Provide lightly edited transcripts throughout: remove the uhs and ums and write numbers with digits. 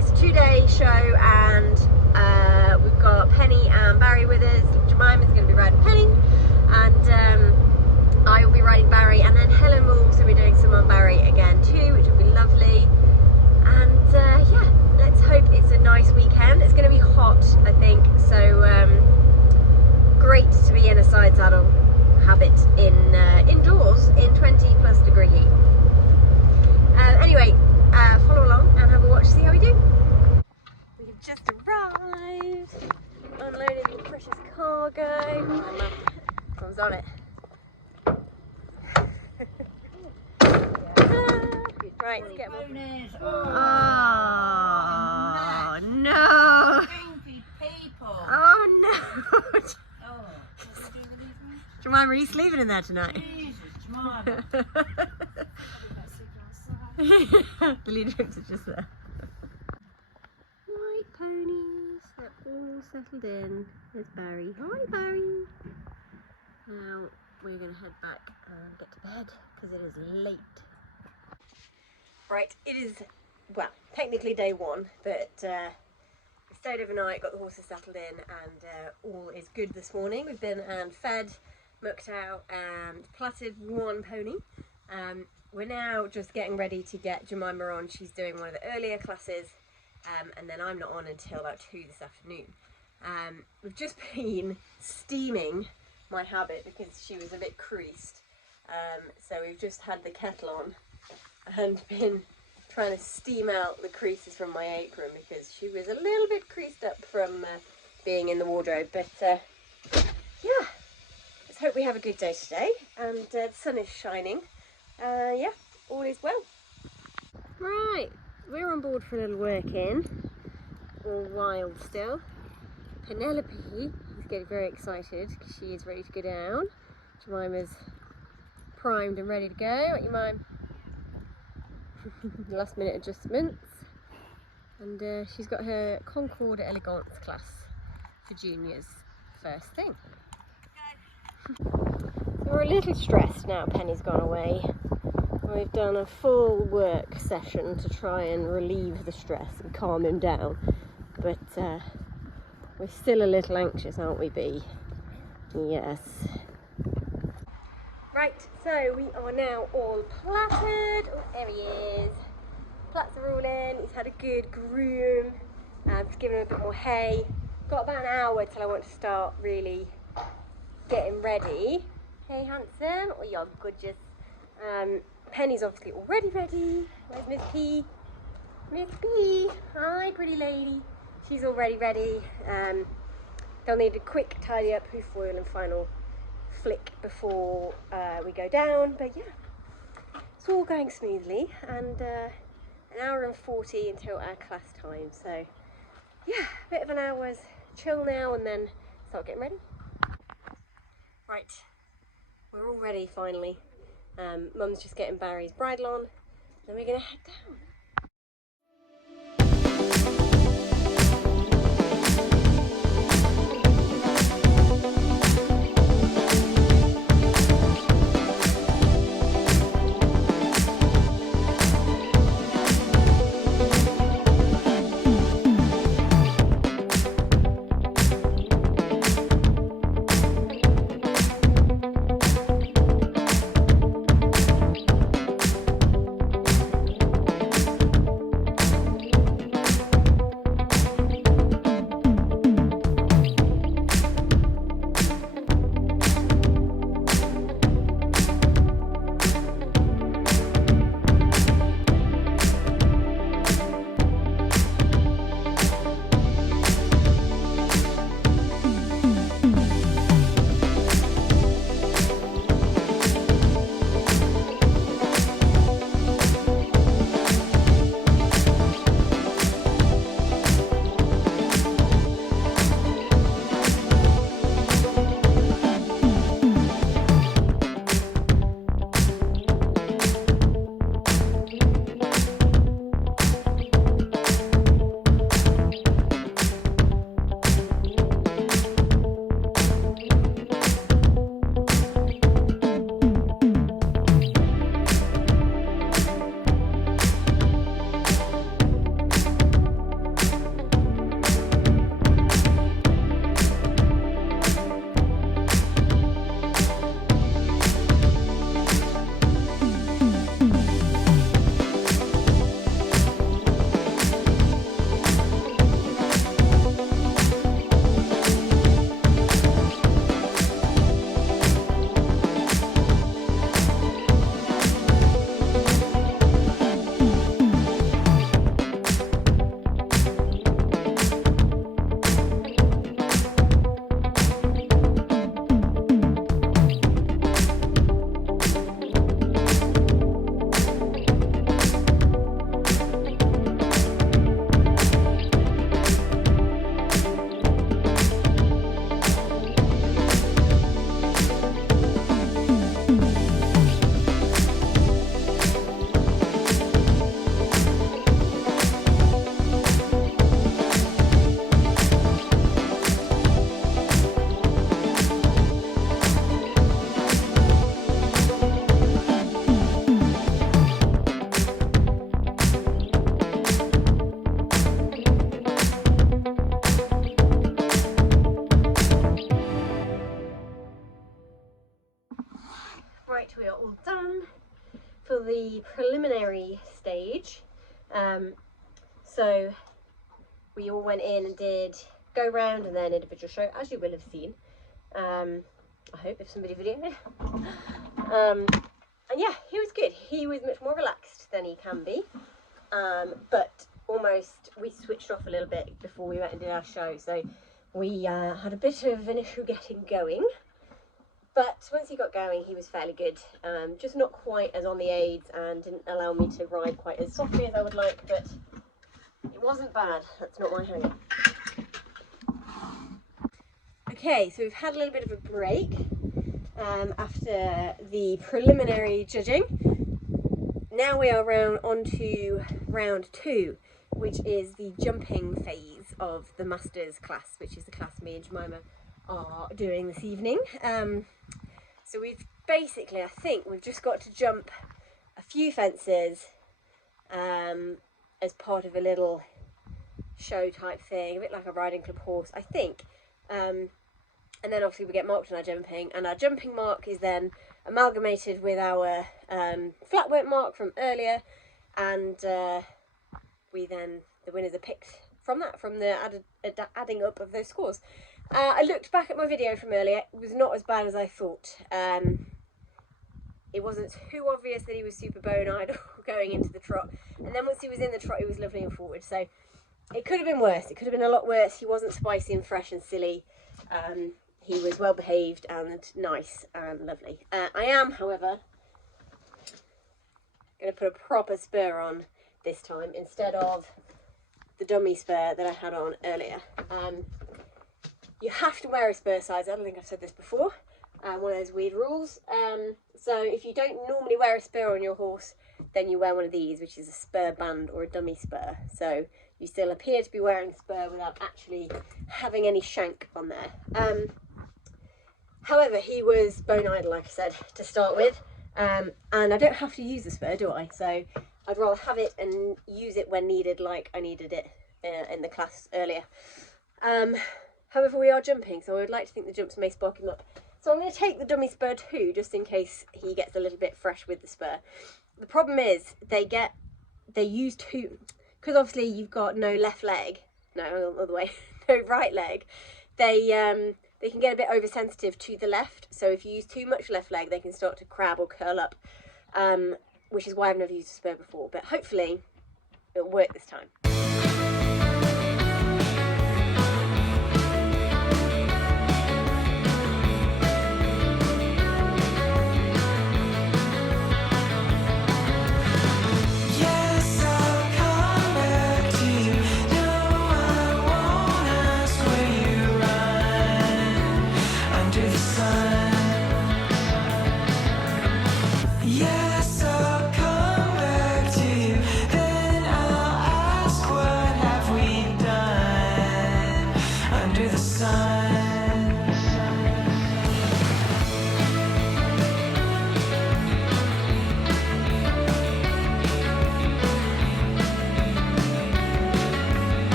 It's a 2-day show, and we've got Penny and Barry with us. Jemima's going to be riding Penny, and I will be riding Barry, and then Helen will also be doing some on Barry again too, which will be lovely. And yeah, let's hope it's a nice weekend. It's going to be hot, I think, so great to be in a side saddle habit indoors in 20+ degree heat. Anyway, follow along and have a watch, see how we do. We've just arrived, unloaded the precious cargo. Mum's on it. Right, let's get them. Oh no! Oh no! Jemima, are you sleeping in there tonight? The leader trips are just there. White ponies, they're all settled in. There's Barry. Hi Barry! Now we're going to head back and get to bed because it is late. Right, it is, well, technically day one, but we stayed overnight, got the horses settled in, and all is good this morning. We've been and fed, mucked out, and platted one pony. We're now just getting ready to get Jemima on. She's doing one of the earlier classes, and then I'm not on until about 2 this afternoon. We've just been steaming my habit because she was a bit creased. So we've just had the kettle on and been trying to steam out the creases from my apron because she was a little bit creased up from being in the wardrobe. But yeah, let's hope we have a good day today, and the sun is shining. Yeah, all is well. Right, we're on board for a little work in, all wild still. Penelope is getting very excited because she is ready to go down. Jemima's primed and ready to go. What you mind? Last minute adjustments, and she's got her Concord Elegance class for juniors first thing. So we're a little stressed now Penny's gone away. We've done a full work session to try and relieve the stress and calm him down, but we're still a little anxious, aren't we, Bee? Yes. Right, so we are now all platted. Oh, there he is. Plats are all in. He's had a good groom. Just giving him a bit more hay. Got about an hour till I want to start really getting ready. Hey, handsome. Oh, you're gorgeous. Penny's obviously already ready. Where's Miss P? Miss P. Hi, pretty lady. She's already ready. They'll need a quick tidy up, hoof oil and final flick before we go down, but yeah, it's all going smoothly, and an hour and 40 until our class time, so yeah, a bit of an hour's chill now and then start getting ready. Right, we're all ready finally. Mum's just getting Barry's bridle on, then we're gonna head down. preliminary stage. So we all went in and did go round and then individual show, as you will have seen. I hope, if somebody videoed it. And yeah, he was good. He was much more relaxed than he can be, but almost we switched off a little bit before we went and did our show, so we had a bit of an issue getting going. But once he got going, he was fairly good. Just not quite as on the aids and didn't allow me to ride quite as softly as I would like, but it wasn't bad. That's not my hang-up. Okay, so we've had a little bit of a break after the preliminary judging. Now we are on to round 2, which is the jumping phase of the Masters class, which is the class me and Jemima are doing this evening. So we've basically, I think we've just got to jump a few fences as part of a little show type thing, a bit like a riding club horse, I think. And then obviously we get marked on our jumping, and our jumping mark is then amalgamated with our flat work mark from earlier, and the winners are picked from that, from the adding up of those scores. I looked back at my video from earlier. It was not as bad as I thought. It wasn't too obvious that he was super bone-eyed going into the trot, and then once he was in the trot he was lovely and forward, so it could have been worse. It could have been a lot worse. He wasn't spicy and fresh and silly. He was well behaved and nice and lovely. I am, however, going to put a proper spur on this time instead of the dummy spur that I had on earlier. You have to wear a spur size. I don't think I've said this before. One of those weird rules. So if you don't normally wear a spur on your horse, then you wear one of these, which is a spur band or a dummy spur. So you still appear to be wearing spur without actually having any shank on there. However, he was bone-eyed, like I said, to start with. And I don't have to use the spur, do I? So I'd rather have it and use it when needed, like I needed it in the class earlier. However, we are jumping, so I would like to think the jumps may spark him up. So I'm going to take the dummy spur too, just in case he gets a little bit fresh with the spur. The problem is they use two, because obviously you've got no left leg, no, other way, no right leg. They can get a bit oversensitive to the left, so if you use too much left leg, they can start to crab or curl up, which is why I've never used a spur before, but hopefully it'll work this time.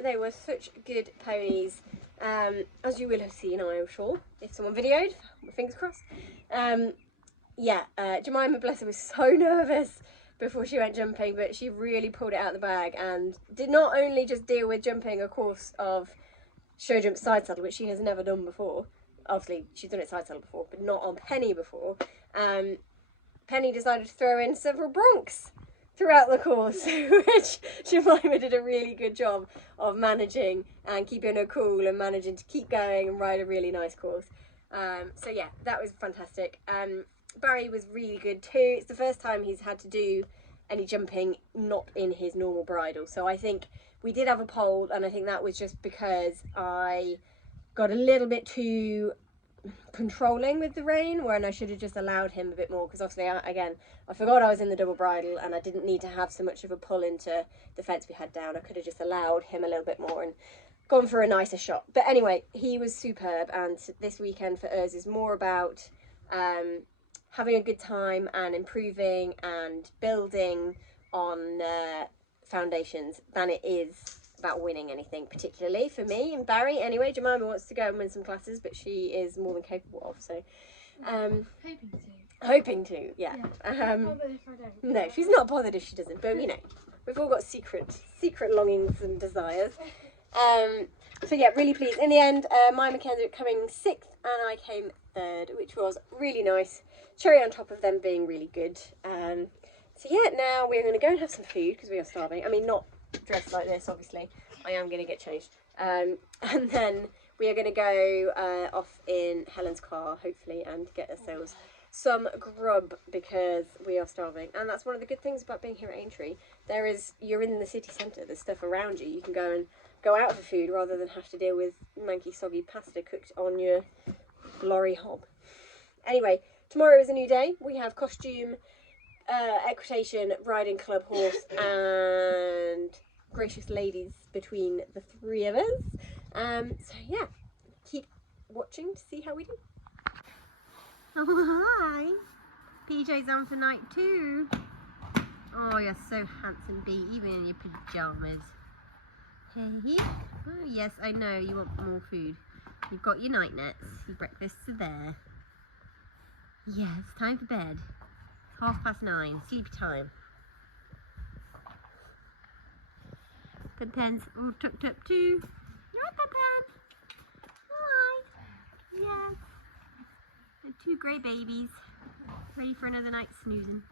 They were such good ponies, as you will have seen, I am sure, if someone videoed, fingers crossed. Jemima, bless her, was so nervous before she went jumping, but she really pulled it out of the bag and did not only just deal with jumping a course of show jump side saddle, which she has never done before. Obviously she's done it side saddle before, but not on Penny before. Penny decided to throw in several broncs throughout the course, which Jemima did a really good job of managing and keeping her cool and managing to keep going and ride a really nice course. So yeah, that was fantastic. Barry was really good too. It's the first time he's had to do any jumping not in his normal bridle, so I think we did have a poll, and I think that was just because I got a little bit too controlling with the rein, when I should have just allowed him a bit more, because obviously I forgot I was in the double bridle and I didn't need to have so much of a pull into the fence we had down. I could have just allowed him a little bit more and gone for a nicer shot. But anyway, he was superb, and this weekend for us is more about having a good time and improving and building on foundations than it is about winning anything, particularly for me and Barry. Anyway, Jemima wants to go and win some classes, but she is more than capable of, so hoping to, yeah. No, she's not bothered if she doesn't, but you know, we've all got secret longings and desires. So yeah, really pleased. In the end, my McKenzie coming 6th and I came 3rd, which was really nice. Cherry on top of them being really good. So yeah, now we're going to go and have some food because we are starving. I mean, not dressed like this, obviously. I am going to get changed. And then we are going to go off in Helen's car, hopefully, and get ourselves some grub because we are starving. And that's one of the good things about being here at Aintree. You're in the city centre, there's stuff around you. You can go out for food rather than have to deal with manky, soggy pasta cooked on your lorry hob. Anyway, tomorrow is a new day. We have costume, equitation, riding club horse, and gracious ladies between the 3 of us. So yeah, keep watching to see how we do. Oh hi! PJ's on for night 2. Oh, you're so handsome, Bee, even in your pyjamas. Hey, oh yes, I know you want more food. You've got your night nets, your breakfasts are there. Yes, time for bed. It's 9:30, sleepy time. Pen's all tucked up too. You're right, Pen. Hi. Yes. And 2 grey babies, ready for another night snoozing.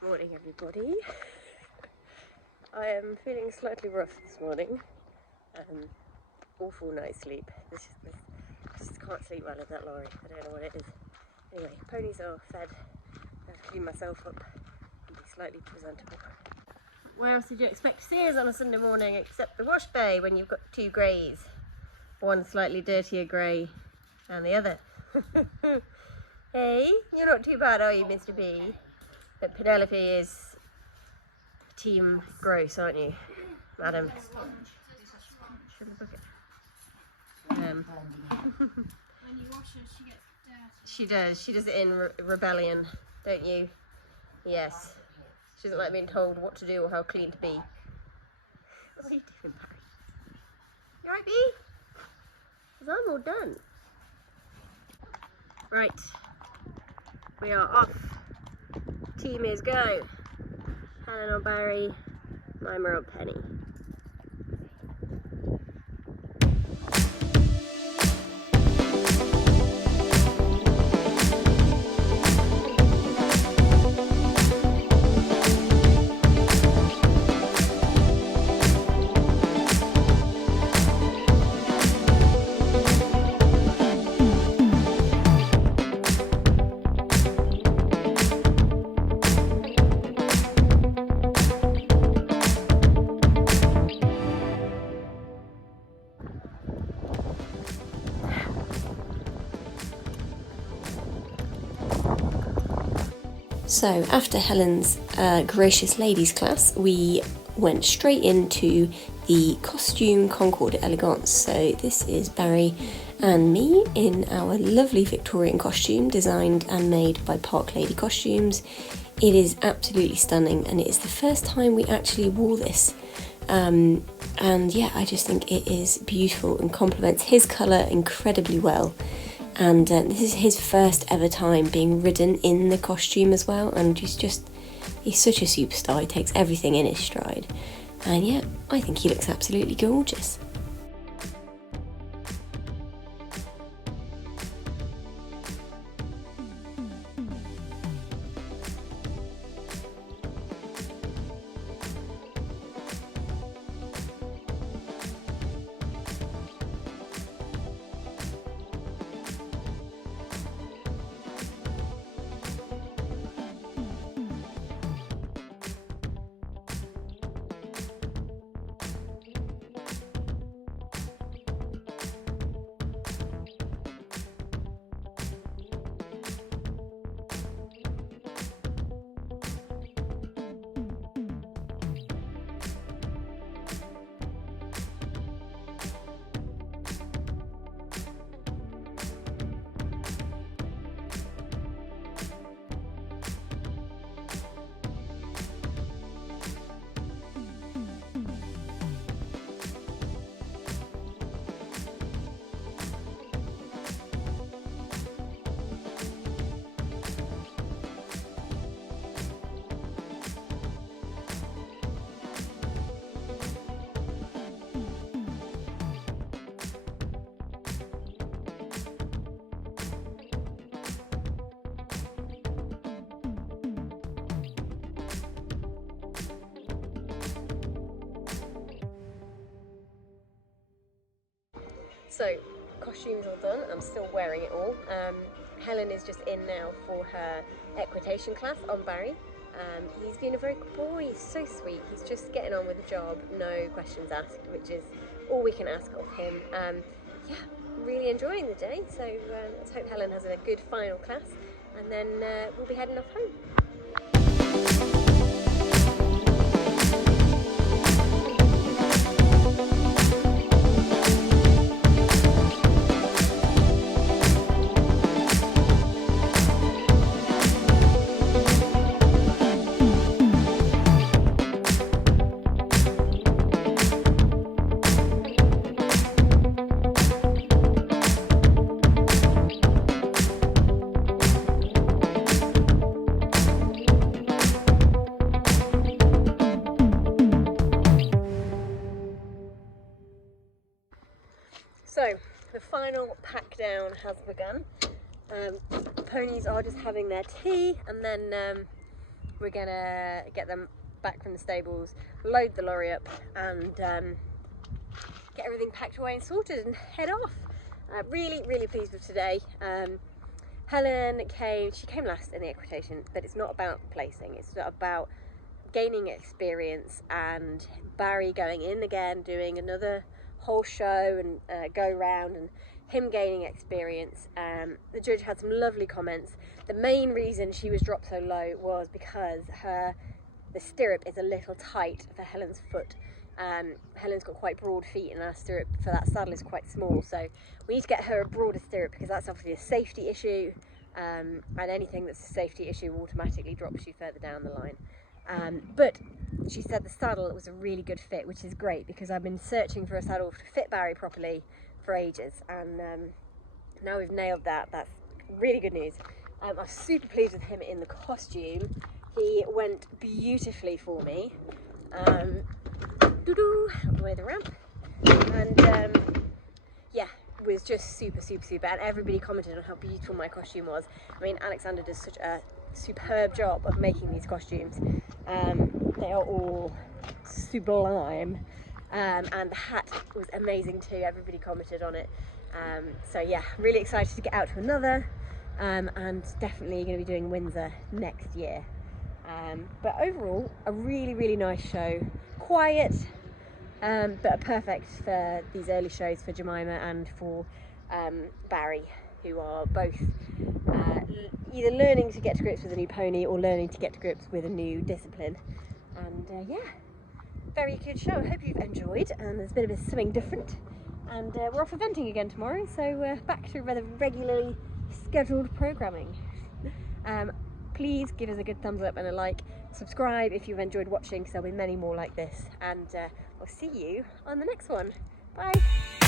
Good morning, everybody. I am feeling slightly rough this morning. Awful night's sleep. I just can't sleep well in that lorry. I don't know what it is. Anyway, ponies are fed. I have to clean myself up and be slightly presentable. Where else did you expect to see us on a Sunday morning except the wash bay when you've got 2 greys? One slightly dirtier grey than the other. Hey, you're not too bad, are you, Mr. B? But Penelope is team gross, aren't you, madam? When you wash her, she gets dirty. She does. She does it in rebellion, don't you? Yes. She doesn't like being told what to do or how clean to be. What are you doing, Barry? You alright, Bee? Because I'm all done. Right. We are off. Team is go. Helen or Barry, Jemima or Penny. So after Helen's Gracious Ladies class, we went straight into the Costume Concours d'Elegance. So this is Barry and me in our lovely Victorian costume designed and made by Park Lady Costumes. It is absolutely stunning, and it is the first time we actually wore this. And yeah, I just think it is beautiful and complements his colour incredibly well. And this is his first ever time being ridden in the costume as well, and he's such a superstar. He takes everything in his stride, and yeah, I think he looks absolutely gorgeous. So, costume's all done. I'm still wearing it all. Helen is just in now for her equitation class on Barry. He's been a very good boy. He's so sweet. He's just getting on with the job, no questions asked, which is all we can ask of him. Yeah, really enjoying the day. So let's hope Helen has a good final class, and then we'll be heading off home. So, the final pack down has begun. Ponies are just having their tea, and then we're gonna get them back from the stables, load the lorry up, and get everything packed away and sorted and head off. Really pleased with today. Helen came last in the equitation, but it's not about placing, it's about gaining experience, and Barry going in again, doing another whole show and go round, and him gaining experience. The judge had some lovely comments. The main reason she was dropped so low was because the stirrup is a little tight for Helen's foot. Helen's got quite broad feet, and our stirrup for that saddle is quite small, so we need to get her a broader stirrup, because that's obviously a safety issue, and anything that's a safety issue automatically drops you further down the line. But she said the saddle was a really good fit, which is great, because I've been searching for a saddle to fit Barry properly for ages, and now we've nailed that. That's really good news. I'm super pleased with him in the costume. He went beautifully for me. Away the ramp, and yeah, was just super, and everybody commented on how beautiful my costume was. I mean, Alexander does such a superb job of making these costumes. They are all sublime, and the hat was amazing too. Everybody commented on it. So yeah, really excited to get out to another, and definitely going to be doing Windsor next year. But overall, a really nice show. Quiet, but perfect for these early shows for Jemima and for Barry, who are both either learning to get to grips with a new pony or learning to get to grips with a new discipline. And yeah, very good show. I hope you've enjoyed, and there's been a bit of something different. And we're off eventing again tomorrow, so back to rather regularly scheduled programming. Please give us a good thumbs up and a like. Subscribe if you've enjoyed watching, because there'll be many more like this. And I'll see you on the next one. Bye.